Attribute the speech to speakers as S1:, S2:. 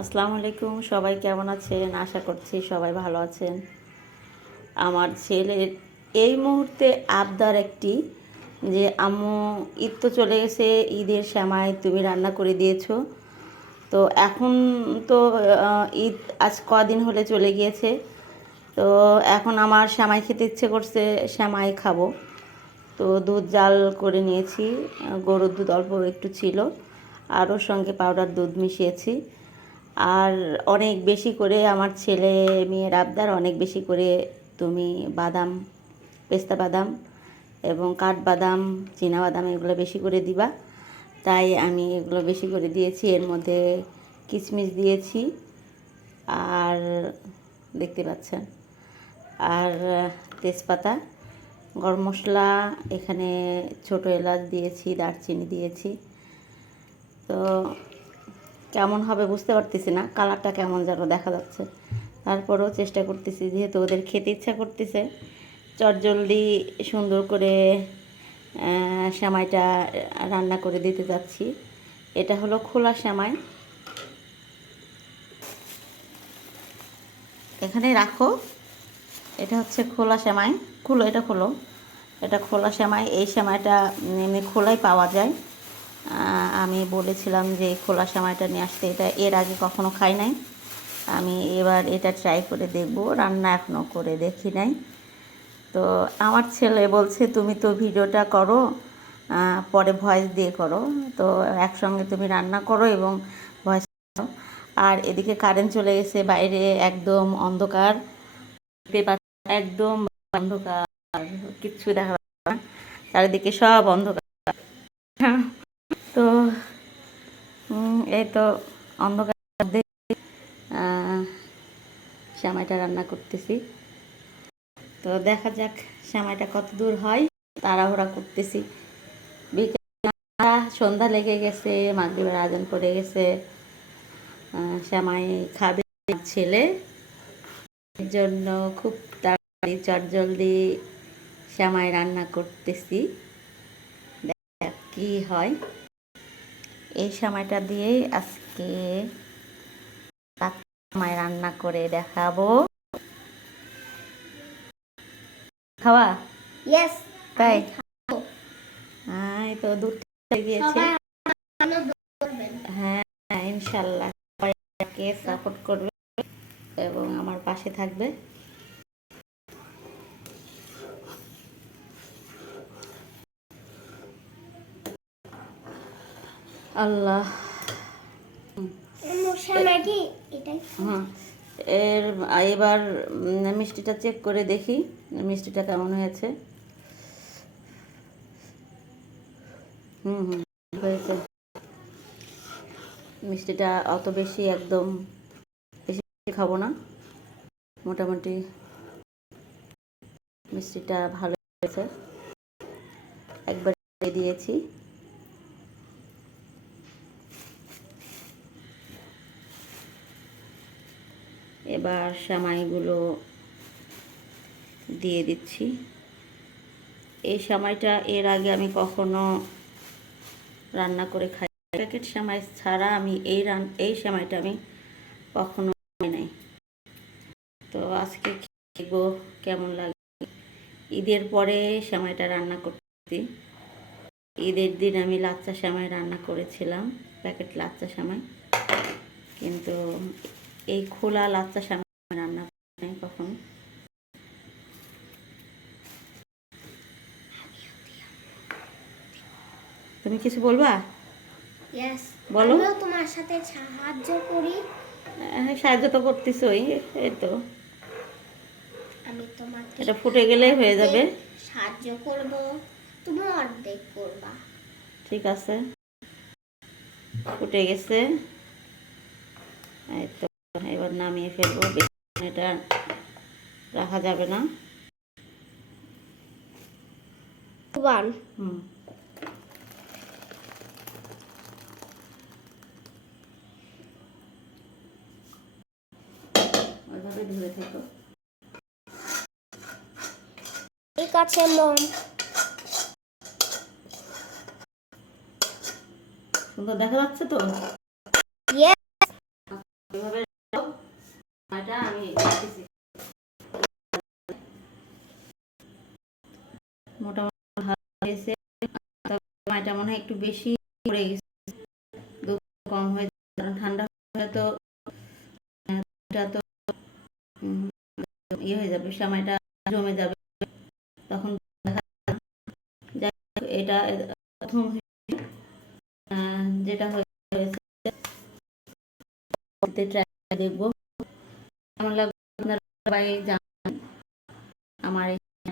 S1: আসসালামু আলাইকুম, সবাই কেমন আছেন? আশা করছি সবাই ভালো আছেন। আমার ছেলের এই মুহূর্তে আবদার একটি যে, আম্মু, ঈদ তো চলে গেছে, ঈদের সময় তুমি রান্না করে দিয়েছ। তো এখন তো ঈদ আজ কদিন হলে চলে গিয়েছে। তো এখন আমার শ্যামাই খেতে ইচ্ছে করছে শ্যামাই খাব। তো দুধ জাল করে নিয়েছি, গরুর দুধ অল্প একটু ছিল আরও সঙ্গে পাউডার দুধ মিশিয়েছি। আর অনেক বেশি করে আমার ছেলে মেয়ের আবদার অনেক বেশি করে তুমি বাদাম, পেস্তা বাদাম এবং কাঠবাদাম বাদাম এগুলো বেশি করে দিবা। তাই আমি এগুলো বেশি করে দিয়েছি। এর মধ্যে কিশমিশ দিয়েছি। আর দেখতে পাচ্ছেন। আর তেজপাতা, গরম মশলা, এখানে ছোটো এলাচ দিয়েছি, দারচিনি দিয়েছি। তো কেমন হবে বুঝতে পারতেছি না কালারটা কেমন যেন দেখা যাচ্ছে। তারপরেও চেষ্টা করতেছি, যেহেতু ওদের খেতে ইচ্ছা করতেছে, চটজলদি সুন্দর করে সেমাইটা রান্না করে দিতে যাচ্ছি। এটা হলো খোলা সেমাই। এখানে রাখো, এটা হচ্ছে খোলা সেমাই। খুলো, এটা খোলো। এটা খোলা সেমাই, এই সেমাইটা এমনি খোলাই পাওয়া যায়। আমি বলেছিলাম যে খোলা সেমাইটা নিয়ে আসতে, এটা এর আগে কখনো খাই নাই। আমি এবার এটা ট্রাই করে দেখব, রান্না এখনও করে দেখি নাই। তো আমার ছেলে বলছে, তুমি তো ভিডিওটা করো পরে ভয়েস দিয়ে করো। তো একসঙ্গে তুমি রান্না করো এবং ভয়েস আর এদিকে কারেন্ট চলে গেছে, বাইরে একদম অন্ধকার। একদম অন্ধকার কিচ্ছু দেখা চারিদিকে সব অন্ধকার। এই তো অন্ধকার মধ্যে আহ, রান্না করতেছি। তো দেখা যাক সেমাইটা কত দূর হয় তাড়াহুড়া করতেছি। বিকেল সন্ধ্যা লেগে গেছে মাগরিবের আয়োজন পড়ে গেছে। শ্যামাই খাবে ছেলে। এর জন্য খুব তাড়াতাড়ি চটজলদি শ্যামাই রান্না করতেছি। কি হয়। এই সময়টা দিয়েই আজকে সেমাই রান্না করে দেখাবো। খাওয়া?
S2: ইয়েস
S1: তাই? হ্যাঁ তো দুধ গিয়েছে। হ্যাঁ ইনশাল্লাহ। সবাইকে সাপোর্ট করবে এবং আমার পাশে থাকবে। আল্লাহ। হ্যাঁ এর এবার মিষ্টিটা চেক করে দেখি মিষ্টিটা কেমন হয়েছে। হুম হুম হয়েছে। মিষ্টিটা অত বেশি একদম বেশি খাব না। মোটামুটি মিষ্টিটা ভালো হয়েছে। একবার দিয়েছি। এবার সামাইগুলো দিয়ে দিচ্ছি। এই সামাইটা এর আগে আমি কখনো রান্না করে খাই প্যাকেট সামাই ছাড়া আমি এই রান এই সামাইটা আমি কখনো নাই। তো আজকে দেখব কেমন লাগে। ঈদের পরে সামাইটা রান্না করছি ঈদের দিন আমি লাচ্চা সামাই রান্না করেছিলাম প্যাকেট লাচ্চা সামাই। কিন্তু এই খোলা লাচ্চা সামনে রান্না করি নাই কখনো। তুমি কিছু বলবা? বলো।
S2: তোমার সাথে সাহায্য করি।
S1: হ্যাঁ, সাহায্য তো করতেছই এই তো।
S2: আমি তোমাকে
S1: এটা ফুটে গেলে হয়ে যাবে।
S2: সাহায্য করব তুমি অর্ধেক করবা।
S1: ঠিক আছে। ফুটে গেছে। এই তো। এবার নামিয়ে ফেলব। এটা রাখা যাবে না। হুম। ওইভাবে ধরে থেকো।
S2: ঠিক আছে মম।
S1: সুন্দর দেখা যাচ্ছে তো? এভাবে। সময়টা আমি মোটামুটি হয়েছে। মনে হয় একটু বেশি পড়ে গেছে। কম হয়ে কারণ ঠান্ডা তো ইয়ে হয়ে যাবে, সময়টা জমে যাবে। তখন এটা প্রথম যেটা হয়েছে, দেখব। কেমন লাগবে আপনারা সবাই জানান আমার এই